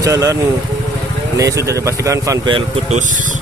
jalan. Ini sudah dipastikan fan bel putus.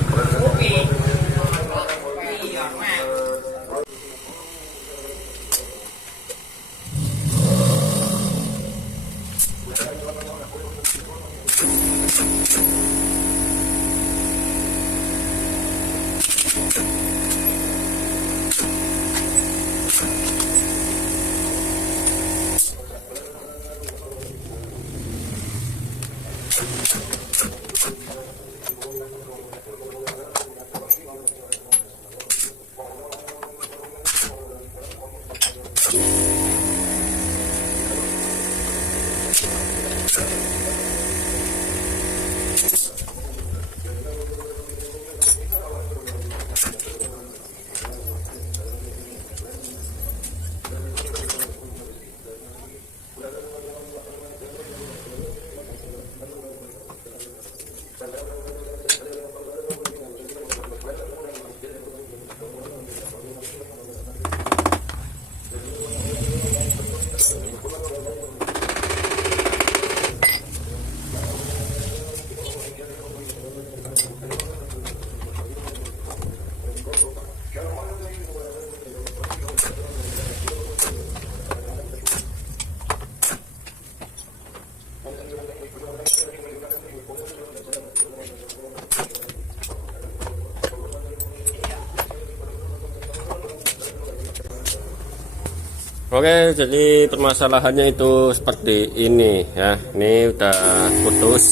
Oke, jadi permasalahannya itu seperti ini ya. Ini udah putus.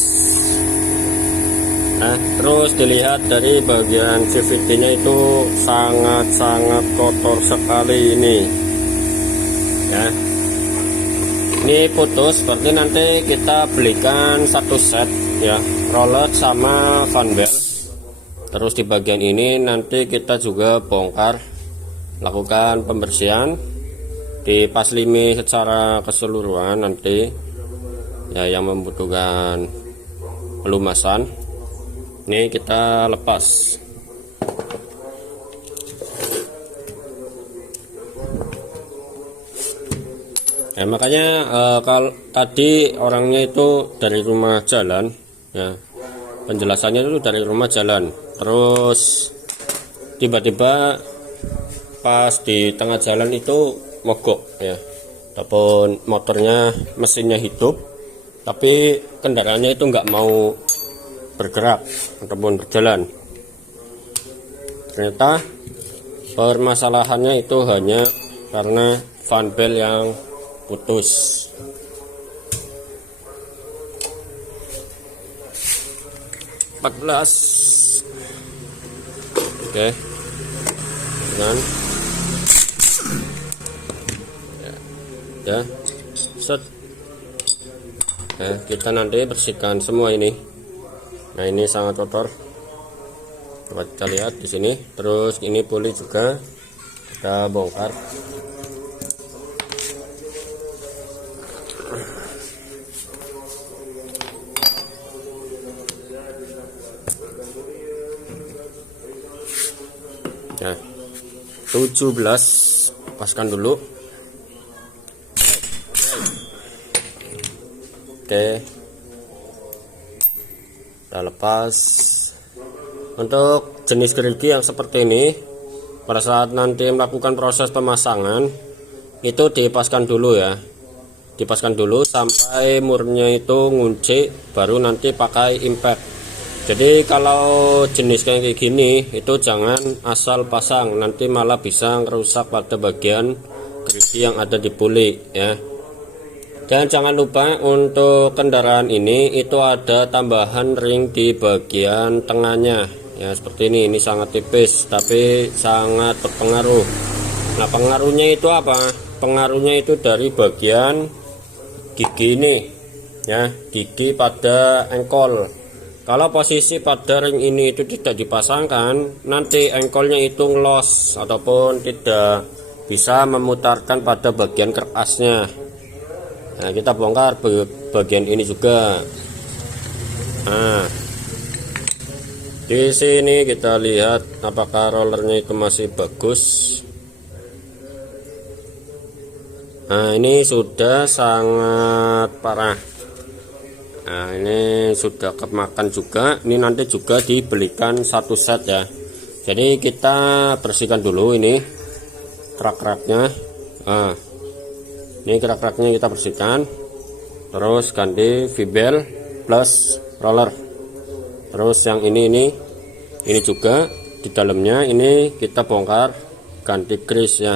Nah, terus dilihat dari bagian CVT-nya itu sangat-sangat kotor sekali ini. Ya. Ini putus, berarti nanti kita belikan satu set ya, roller sama fan bel. Terus di bagian ini nanti kita juga bongkar, lakukan pembersihan, dipaslimi secara keseluruhan nanti ya, yang membutuhkan pelumasan. Ini kita lepas. Ya, makanya kalau tadi orangnya itu dari rumah jalan ya, penjelasannya itu dari rumah jalan, terus tiba-tiba pas di tengah jalan itu mogok ya, ataupun motornya mesinnya hidup, tapi kendaraannya itu nggak mau bergerak ataupun berjalan. Ternyata permasalahannya itu hanya karena fan bel yang putus. Oke, dengan ya, set. Nah, kita nanti bersihkan semua ini. Nah, ini sangat kotor. Coba kita lihat di sini. Terus ini puli juga kita bongkar. Nah, 17 lepaskan dulu. Oke, kita lepas. Untuk jenis gerigi yang seperti ini, pada saat nanti melakukan proses pemasangan itu dipaskan dulu ya, dipaskan dulu sampai murnya itu ngunci, baru nanti pakai impact. Jadi kalau jenis kayak gini itu jangan asal pasang, nanti malah bisa merusak pada bagian gerigi yang ada di puli ya. Dan jangan lupa untuk kendaraan ini itu ada tambahan ring di bagian tengahnya ya, seperti ini sangat tipis tapi sangat berpengaruh. Nah, pengaruhnya itu apa? Pengaruhnya itu dari bagian gigi ini ya, gigi pada engkol. Kalau posisi pada ring ini itu tidak dipasangkan, nanti engkolnya itu ngelos ataupun tidak bisa memutarkan pada bagian kerasnya. Nah, kita bongkar bagian ini juga. Nah, di sini kita lihat apakah rollernya itu masih bagus. Nah, ini sudah sangat parah. Nah, ini sudah kemakan juga. Ini nanti juga dibelikan satu set ya. Jadi kita bersihkan dulu ini kerak-keraknya. Nah, ini kerak-keraknya kita bersihkan. Terus ganti V-bel plus roller. Terus yang ini juga di dalamnya ini kita bongkar, ganti grease ya.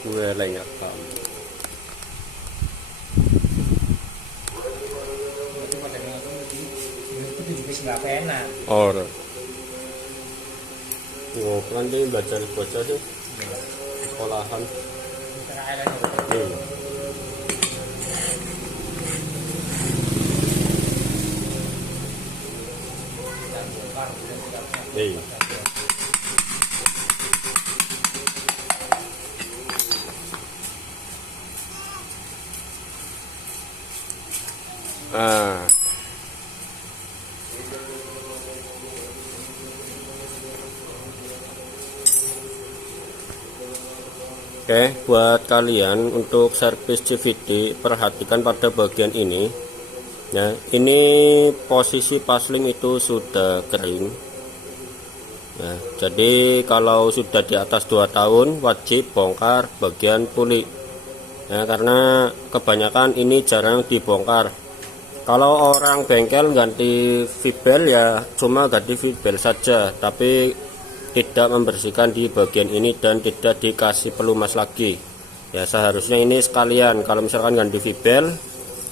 Gue lagi nggak paham. Oh, nanti baca sih sekolahan. Iya. Oke, buat kalian untuk servis CVT perhatikan pada bagian ini ya. Ini posisi pasling itu sudah kering ya, jadi kalau sudah di atas 2 tahun wajib bongkar bagian puli ya, karena kebanyakan ini jarang dibongkar. Kalau orang bengkel ganti V-bel ya cuma ganti V-bel saja, tapi tidak membersihkan di bagian ini dan tidak dikasih pelumas lagi ya. Seharusnya ini sekalian, kalau misalkan ganti V-bel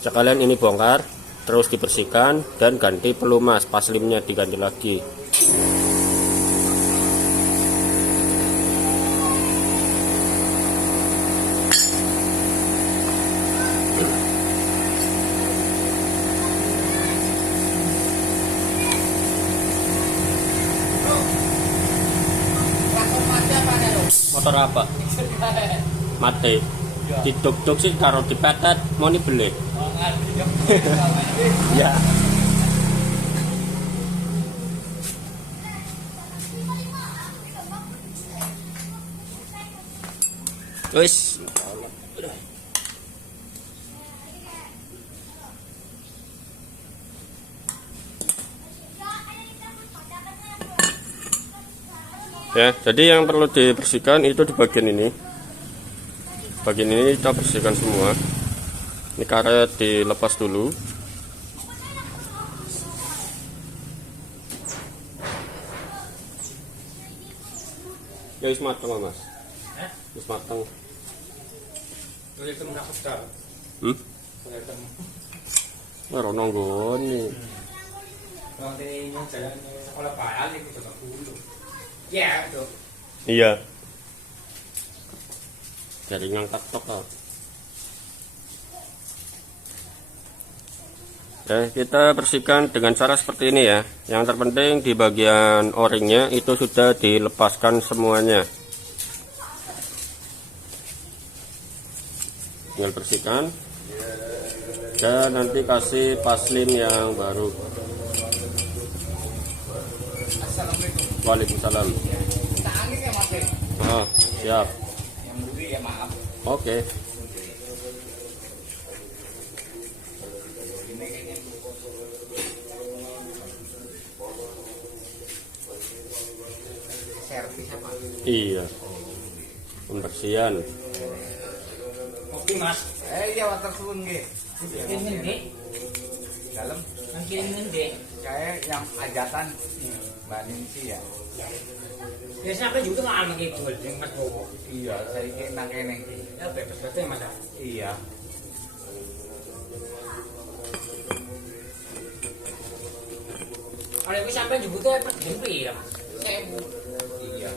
sekalian ini bongkar terus dibersihkan dan ganti pelumas, paslimnya diganti lagi. Motor apa? Mati. Diduk-duk sih karo dipetet mau dibeli. Ya. Wis. Ya, jadi yang perlu dibersihkan itu di bagian ini. Bagian ini kita bersihkan semua. Ini karet dilepas dulu. Ya wis mateng, Mas. Wis mateng. Ora nonggone. Iya. Jadi ngangkat tok. Kita bersihkan dengan cara seperti ini ya. Yang terpenting di bagian o-ringnya itu sudah dilepaskan semuanya. Tinggal bersihkan dan nanti kasih paslim yang baru. Waalaikumsalam. Oh, siap. Oke. Servis apa? Iya. Pembersihan. Oke Mas. Iya water suwun nggih. Ini nggih. Dalam nanti ini kayak yang ajatan Mbak Ninsi ya. Biasanya apa juga nggak nggih jual yang Mas Bowo. Iya, saya kira nang kene iki. Ya bebas betul Mas. Iya. Kalau aku sampai jemputnya per jemput ya Mas. Saya iya.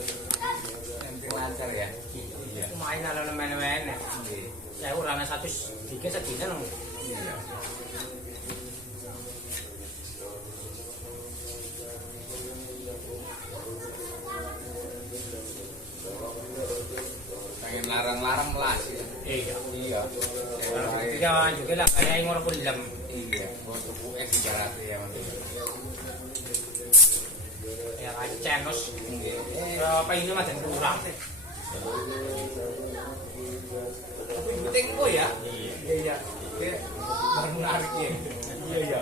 Nanti lancar ya. Iya. Main ala main-main ya. Saya urangnya 103 sedina loh. Iya. Pengen larang-larang melas ya. Iya. Iya. Iya juga lah kayak yang orang film. Iya. Untuk US ibarat ya. Ya kan channel. Apa ini macam kurang. Tapi penting kok ya. Iya. Dia baru menarik ya. Iya.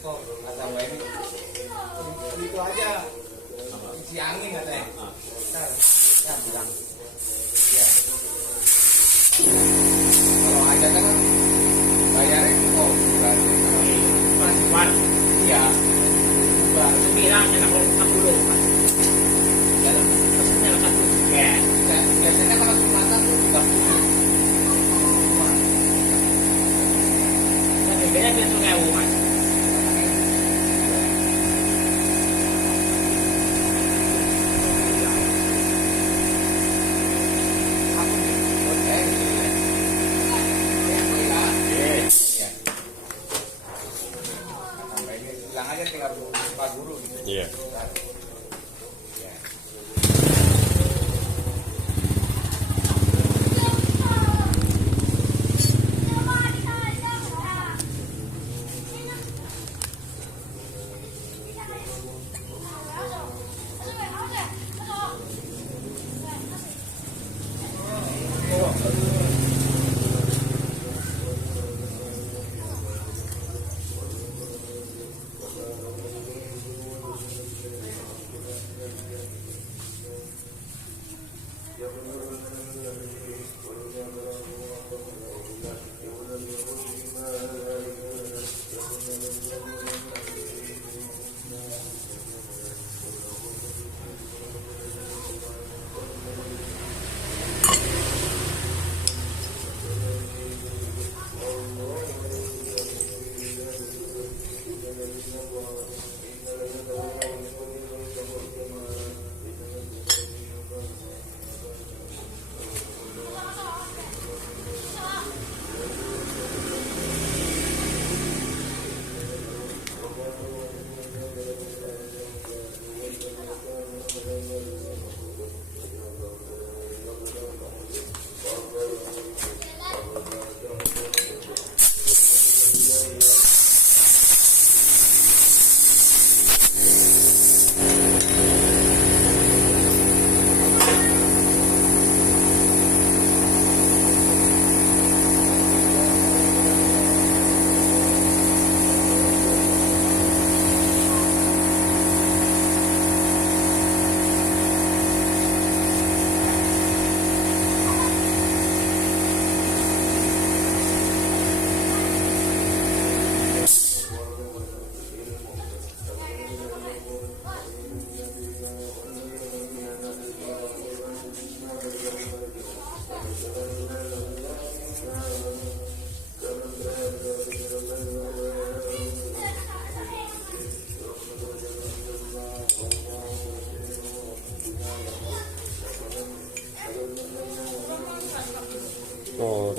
Kok kata Mbak ini itu aja isi angin katanya. Kita bilang. Iya. Kalau aja kan bayarnya kok berarti. Iya. Baru sembilan yang aku 60 kan. Dalam pesannya 1 ya. Biasanya kalau Sumatera tuh 30. Biasanya dia tuh kayak Oh,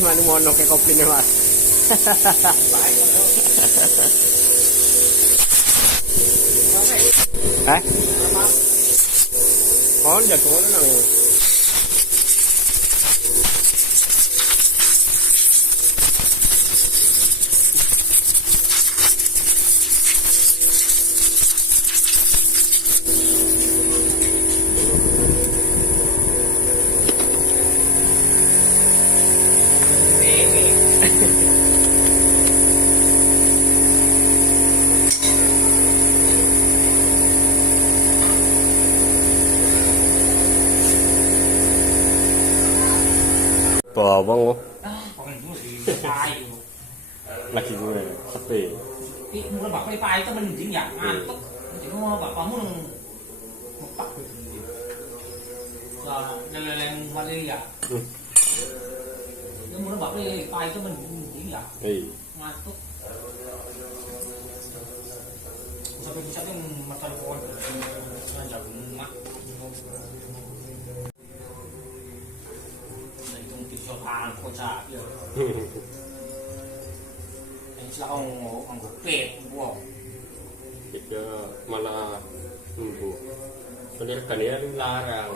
mana mono kayak kopi nih mas. Oh, jago nang. Bawang Pakai dulu sih, pai. lagi gue sepi. Mula bapak pai itu mending ya, ngantuk. Jadi mau bapakmu ngepak gitu. Nah, leleng mati ya. Ini mula bapak pai itu mending ya, ngantuk. Sampai bisa tuh makan pohon, jagung mak. Sopan kocak ya. Ini selalu nganggo pet wong. Itu malah bener kan ya larang.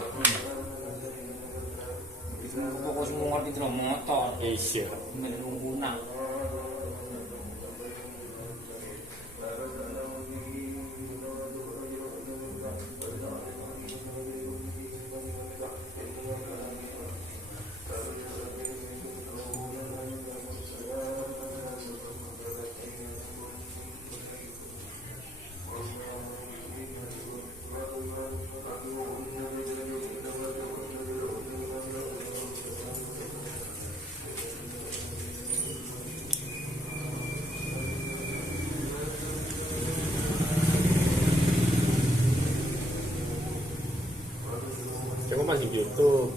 Itu pokoknya semua ngerti itu motor. Iya. Menunggu. Aku masih YouTube.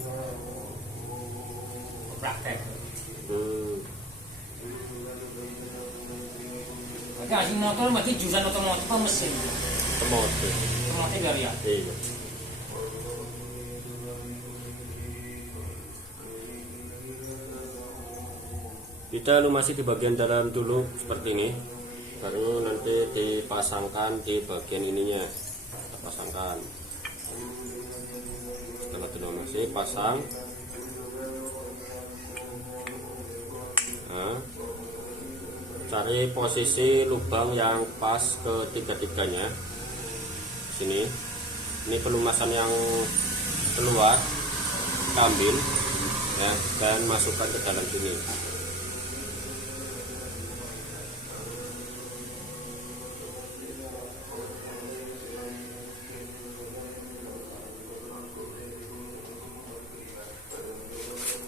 Praktek. Berarti asing motor berarti jurusan otomotif apa mesin? Otomotif. Otomotif dari ya? Iya. Kita lumasi di bagian dalam dulu seperti ini, baru nanti dipasangkan di bagian ininya. Kita pasangkan. Setelah dilumasi, pasang. Nah, cari posisi lubang yang pas ketiga-tiganya. Sini. Ini pelumasan yang keluar, kita ambil ya, dan masukkan ke dalam sini.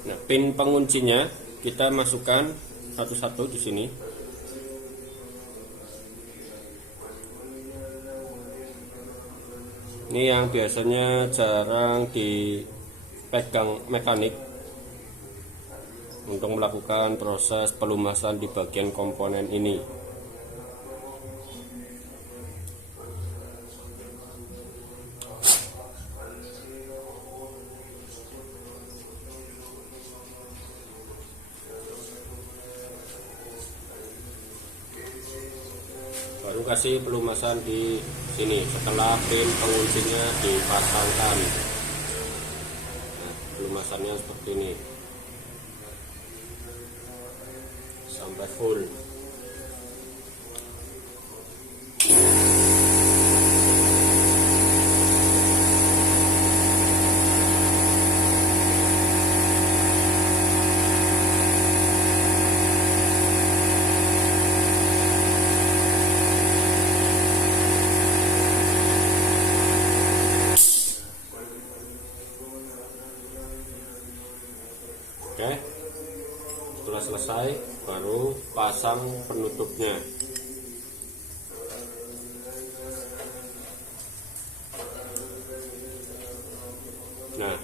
Nah, pin penguncinya kita masukkan satu-satu di sini. Ini yang biasanya jarang dipegang mekanik untuk melakukan proses pelumasan di bagian komponen ini. Baru kasih pelumasan di sini setelah pin penguncinya dipasangkan. Nah, pelumasannya seperti ini sampai full. Oke, setelah selesai baru pasang penutupnya. Nah,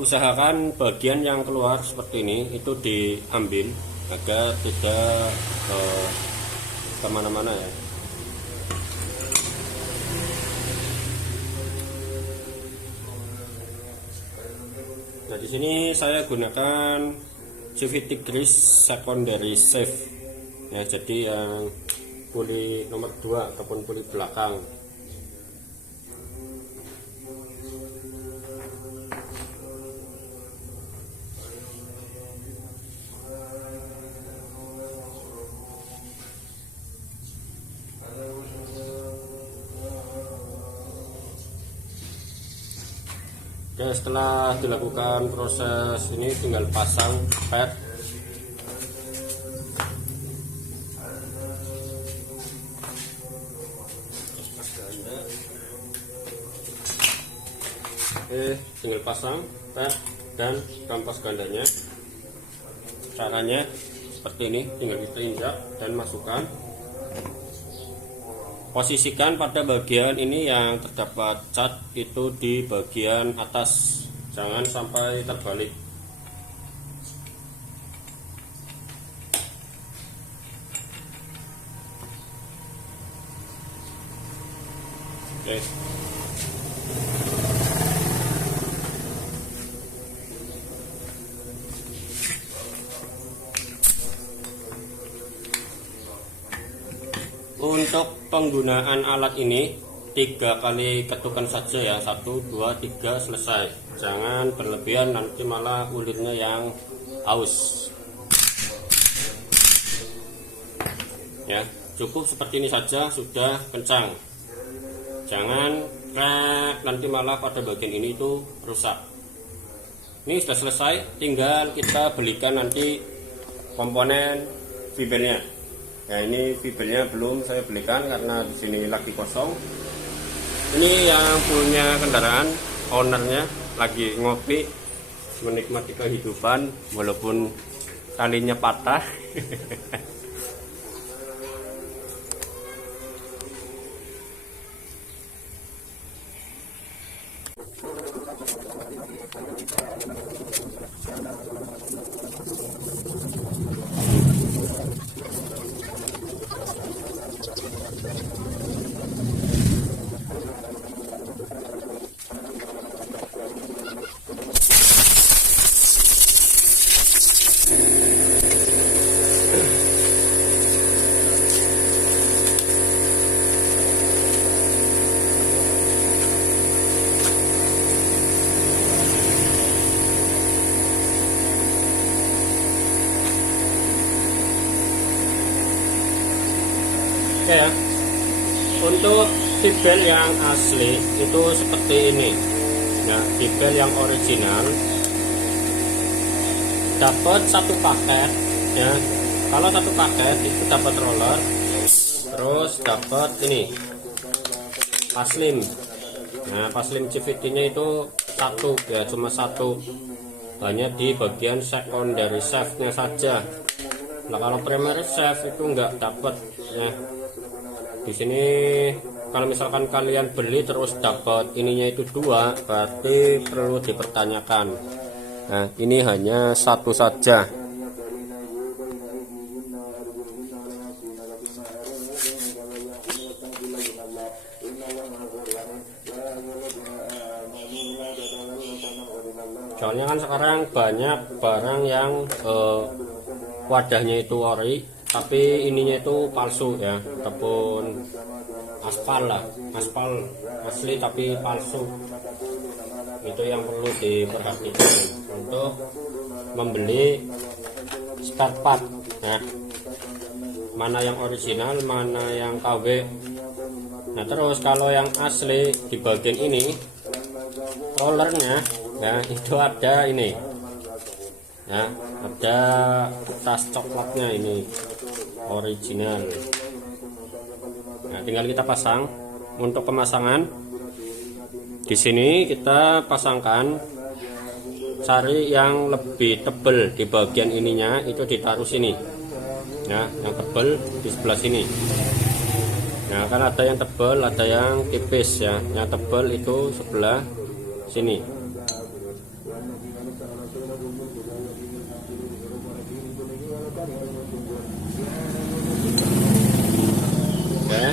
usahakan bagian yang keluar seperti ini itu diambil agar tidak kemana-mana ya. Nah, di sini saya gunakan CVT grease secondary shaft ya, jadi yang puli nomor 2 ataupun puli belakang. Oke, setelah dilakukan proses ini tinggal pasang pad. Oke, tinggal pasang pad dan kampas gandanya. Caranya seperti ini, tinggal kita injak dan masukkan. Posisikan pada bagian ini yang terdapat cat itu di bagian atas, jangan sampai terbalik. Oke. Untuk penggunaan alat ini 3 kali ketukan saja ya, 1, 2, 3 selesai. Jangan berlebihan, nanti malah ulirnya yang aus. Ya, cukup seperti ini saja sudah kencang. Jangan krek, nanti malah pada bagian ini itu rusak. Ini sudah selesai, tinggal kita belikan nanti komponen fibernya. Ya, ini fibernya belum saya belikan karena di sini lagi kosong. Ini yang punya kendaraan, ownernya lagi ngopi menikmati kehidupan walaupun talinya patah. Oke ya, untuk fiber yang asli itu seperti ini. Nah, fiber yang original dapat satu paket ya. Kalau satu paket itu dapat roller, terus dapat ini paslim. Nah, paslim CVT-nya itu satu ya, cuma satu, hanya di bagian secondary shaft-nya saja. Nah, kalau primary shaft itu enggak dapat ya. Di sini kalau misalkan kalian beli terus dapat ininya itu 2, berarti perlu dipertanyakan. Nah, ini hanya 1 saja. Soalnya kan sekarang banyak barang yang wadahnya itu ori, tapi ininya itu palsu ya, ataupun aspal lah, aspal asli tapi palsu. Itu yang perlu diperhatikan untuk membeli spare part ya, mana yang original, mana yang KW. Nah terus kalau yang asli di bagian ini rollernya, nah itu ada ini ya, ada tas coklatnya, ini original. Nah tinggal kita pasang. Untuk pemasangan di sini kita pasangkan, cari yang lebih tebal di bagian ininya, itu ditaruh sini ya, yang tebal di sebelah sini. Nah kan ada yang tebal, ada yang tipis ya, yang tebal itu sebelah sini. Oke.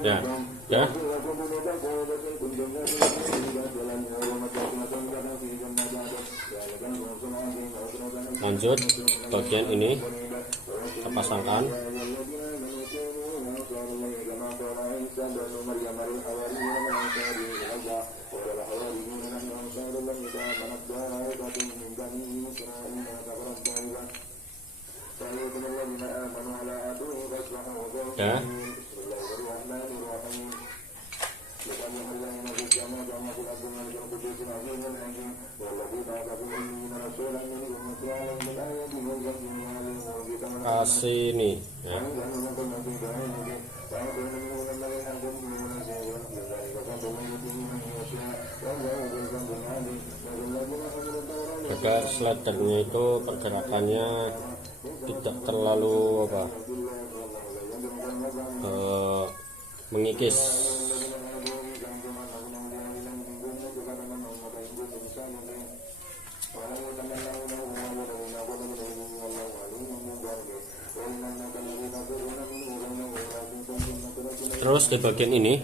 Ya, ya. Lanjut bagian ini kita pasangkan. Ya. Kasih ini ya. Agar slidernya itu pergerakannya tidak terlalu mengikis. Terus di bagian ini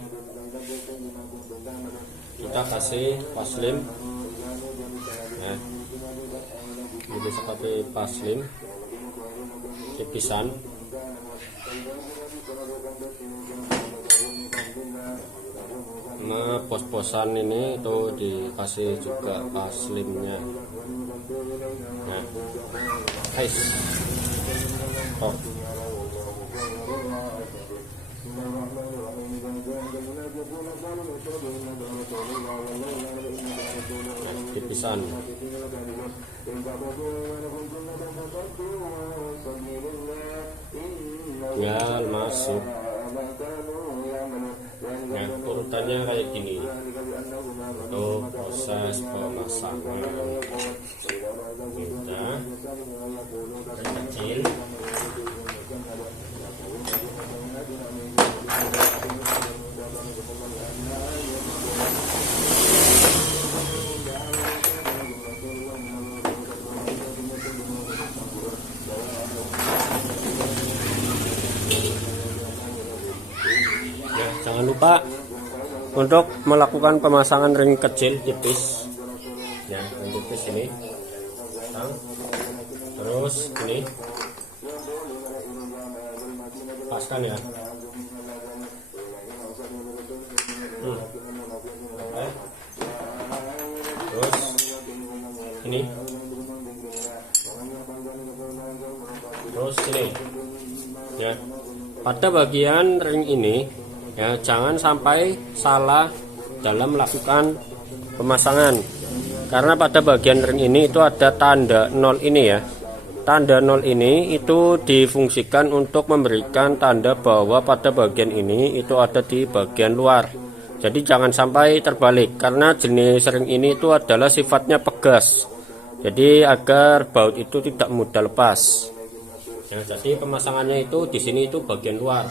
kita kasih paslim ya, jadi seperti paslim tipisan. Nah pos-posan ini itu dikasih juga paslimnya. Nah guys, top. Tipisan ya, masuk ya, urutannya kayak gini untuk proses pemasangan. Kita kecil. Jangan lupa untuk melakukan pemasangan ring kecil tipis ya, ring tipis ini. Terus ini paskan ya. Terus ini, terus ini ya. Pada bagian ring ini ya, jangan sampai salah dalam melakukan pemasangan, karena pada bagian ring ini itu ada tanda 0 ini ya. Tanda 0 ini itu difungsikan untuk memberikan tanda bahwa pada bagian ini itu ada di bagian luar. Jadi jangan sampai terbalik, karena jenis ring ini itu adalah sifatnya pegas. Jadi agar baut itu tidak mudah lepas. Ya, jadi pemasangannya itu di sini itu bagian luar.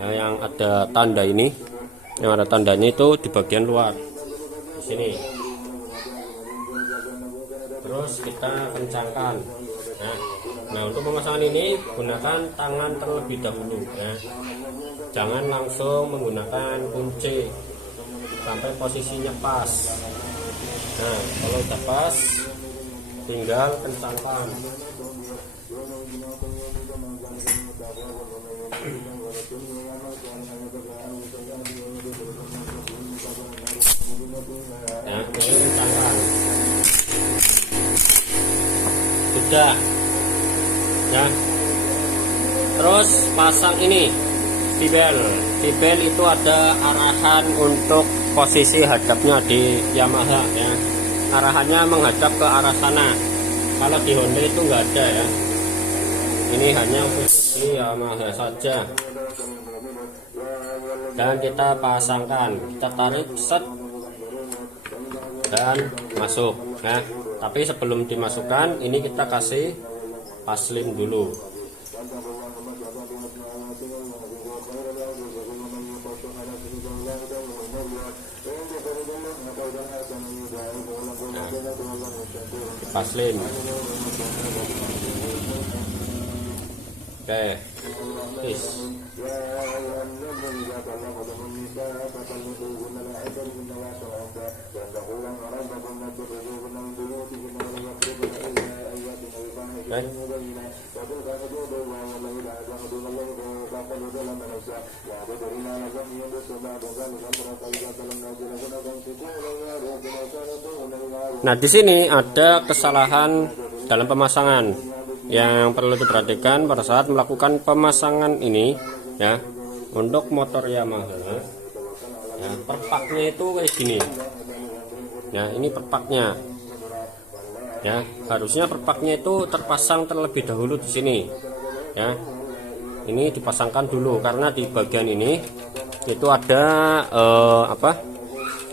Ya, yang ada tanda ini, yang ada tandanya itu di bagian luar. Di sini. Terus kita kencangkan. Nah, untuk pemasangan ini gunakan tangan terlebih dahulu. Ya. Jangan langsung menggunakan kunci sampai posisinya pas. Nah, kalau udah pas, tinggal kencangkan. Nah, ini kencangkan. Sudah. Ya. Terus pasang ini tibel. Tibel itu ada arahan untuk posisi hadapnya di Yamaha ya. Arahannya menghadap ke arah sana. Kalau di Honda itu enggak ada ya. Ini hanya posisi Yamaha saja. Dan kita pasangkan, kita tarik set dan masuk ya. Tapi sebelum dimasukkan ini kita kasih paslim dulu. Nah, paslim. Oke, peace. Nah, di sini ada kesalahan dalam pemasangan yang perlu diperhatikan pada saat melakukan pemasangan ini ya. Untuk motor Yamaha ya, perpaknya itu kayak gini ya. Ini perpaknya ya, harusnya perpaknya itu terpasang terlebih dahulu di sini ya. Ini dipasangkan dulu karena di bagian ini itu ada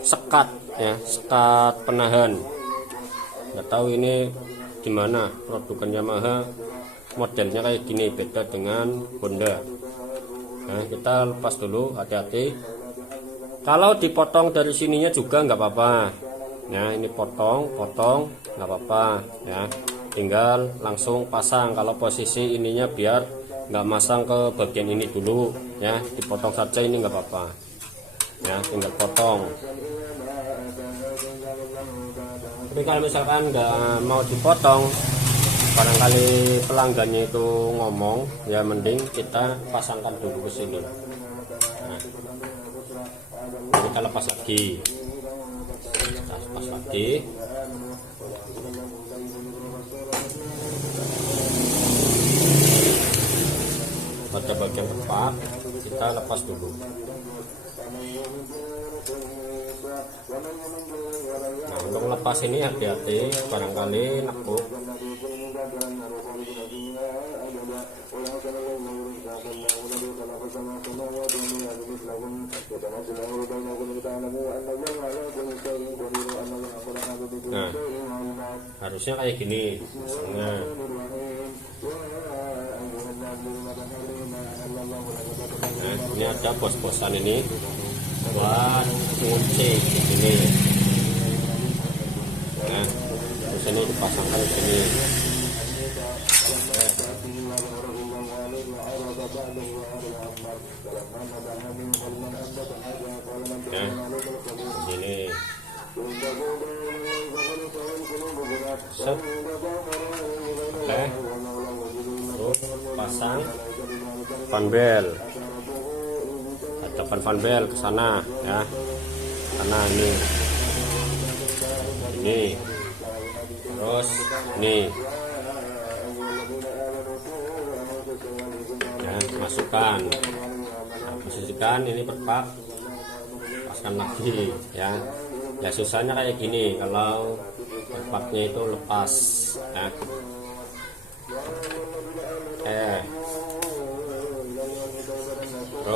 sekat ya, sekat penahan. Nggak tahu ini gimana produkan Yamaha, modelnya kayak gini, beda dengan Honda. Nah, kita lepas dulu, hati-hati. Kalau dipotong dari sininya juga nggak apa-apa ya. Ini potong nggak apa-apa ya, tinggal langsung pasang. Kalau posisi ininya biar nggak masang ke bagian ini dulu ya, dipotong saja, ini nggak apa-apa ya, tinggal potong. Tapi kalau misalkan nggak mau dipotong, barangkali pelanggannya itu ngomong ya, mending kita pasangkan dulu ke sini. Nah, kita lepas lagi, kita lepas lagi. Pada bagian tepat kita lepas dulu. Nah, untuk lepas ini hati-hati, barangkali nekuk. Nah, harusnya kayak gini misalnya. Nah, ini ada bos-bosan ini buat kunci di sini. Nah, terus ini dipasangkan di sini. Nah, ini set. Oke, terus pasang fan bel, hadapan fan bel ke sana ya, karena ini terus ini ya, masukkan, posisikan ini perpak, paskan lagi ya. Ya susahnya kayak gini kalau perpaknya itu lepas ya.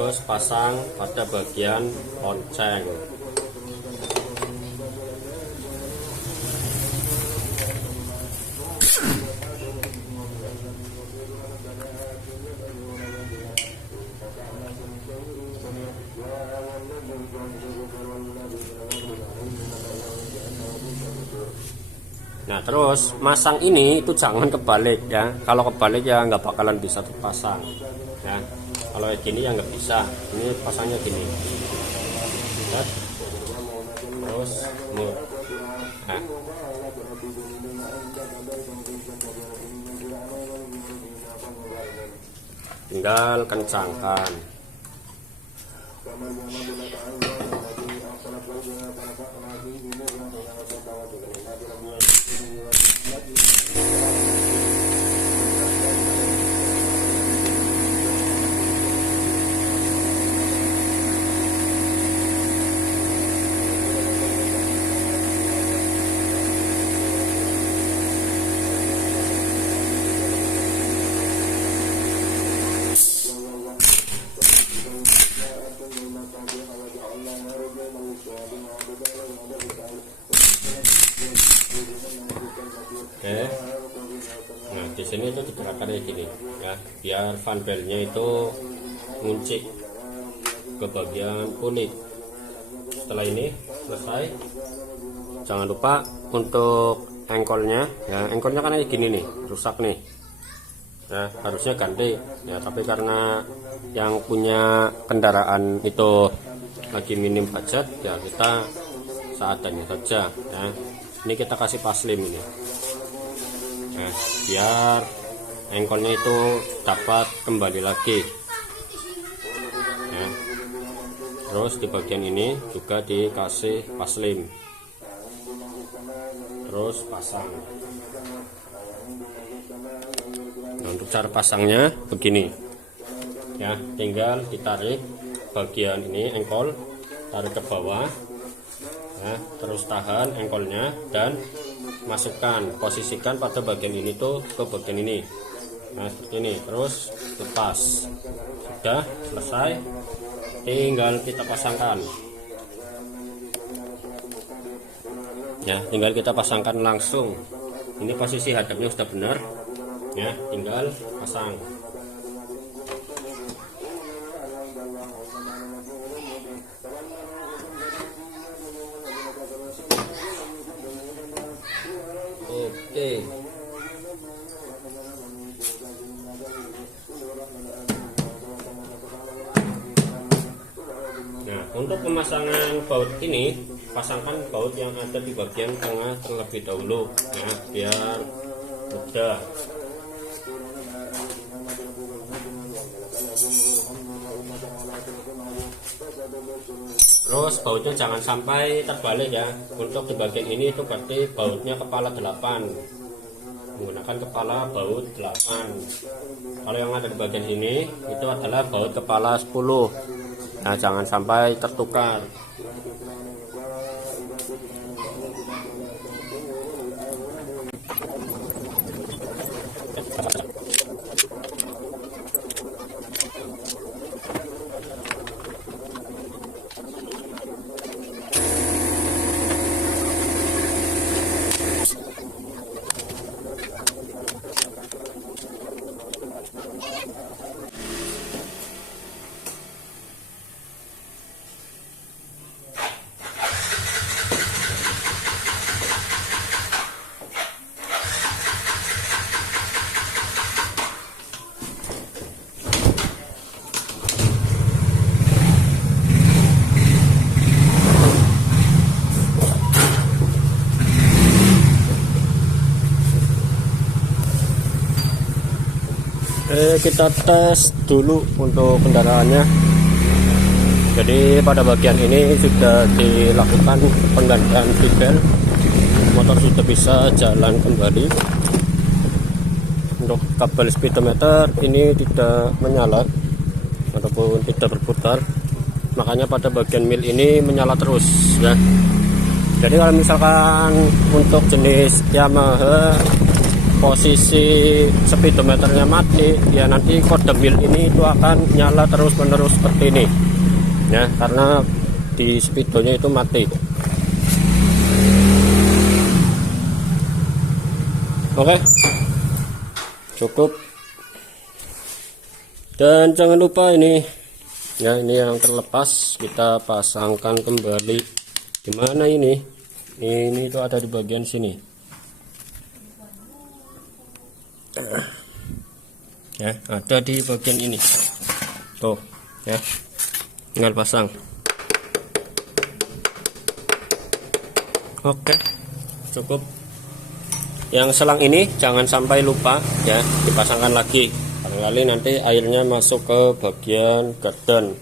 terus pasang pada bagian lonceng. Nah terus masang ini itu jangan kebalik ya, kalau kebalik ya nggak bakalan bisa terpasang ya. Kalau gini ya nggak bisa, ini pasangnya gini ya. Terus mur nah. Tinggal kencangkan. Oke. Nah di sini itu digerakkan kayak gini ya, biar fan belnya itu ngunci ke bagian kulit. Setelah ini selesai, jangan lupa untuk engkolnya ya, engkolnya kan kayak gini nih, rusak nih ya, harusnya ganti ya, tapi karena yang punya kendaraan itu lagi minim budget ya, kita seadanya saja ya. Ini kita kasih paslim ini ya, biar engkolnya itu dapat kembali lagi ya. Terus di bagian ini juga dikasih paslim, terus pasang. Nah, untuk cara pasangnya begini ya, tinggal ditarik bagian ini engkol, tarik ke bawah ya, terus tahan engkolnya dan masukkan, posisikan pada bagian ini tuh ke bagian ini. Nah seperti ini, terus lepas. Sudah selesai, tinggal kita pasangkan ya, tinggal kita pasangkan langsung. Ini posisi hadapnya sudah benar ya, tinggal pasang. Oke. Nah, untuk pemasangan baut ini, pasangkan baut yang ada di bagian tengah terlebih dahulu ya, biar mudah. Terus bautnya jangan sampai terbalik ya. Untuk di bagian ini itu berarti bautnya kepala 8, menggunakan kepala baut 8. Kalau yang ada di bagian ini itu adalah baut kepala 10. Nah jangan sampai tertukar. Kita tes dulu untuk kendaraannya. Jadi pada bagian ini sudah dilakukan penggantian bel, motor sudah bisa jalan kembali. Untuk kabel speedometer ini tidak menyala ataupun tidak berputar, makanya pada bagian mil ini menyala terus ya. Jadi kalau misalkan untuk jenis Yamaha posisi speedometernya mati, ya nanti kode mil ini itu akan nyala terus menerus seperti ini ya, karena di speedonya itu mati. Oke, cukup. Dan jangan lupa ini ya, ini yang terlepas kita pasangkan kembali. Dimana ini? Ini itu ada di bagian sini ya, ada di bagian ini tuh ya, tinggal pasang. Oke, cukup. Yang selang ini jangan sampai lupa ya, dipasangkan lagi, barangkali nanti airnya masuk ke bagian gardan,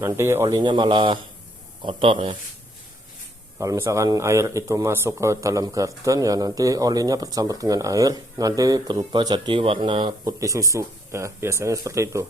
nanti olinya malah kotor ya. Kalau misalkan air itu masuk ke dalam gardan ya, nanti olinya bercampur dengan air, nanti berubah jadi warna putih susu ya, biasanya seperti itu.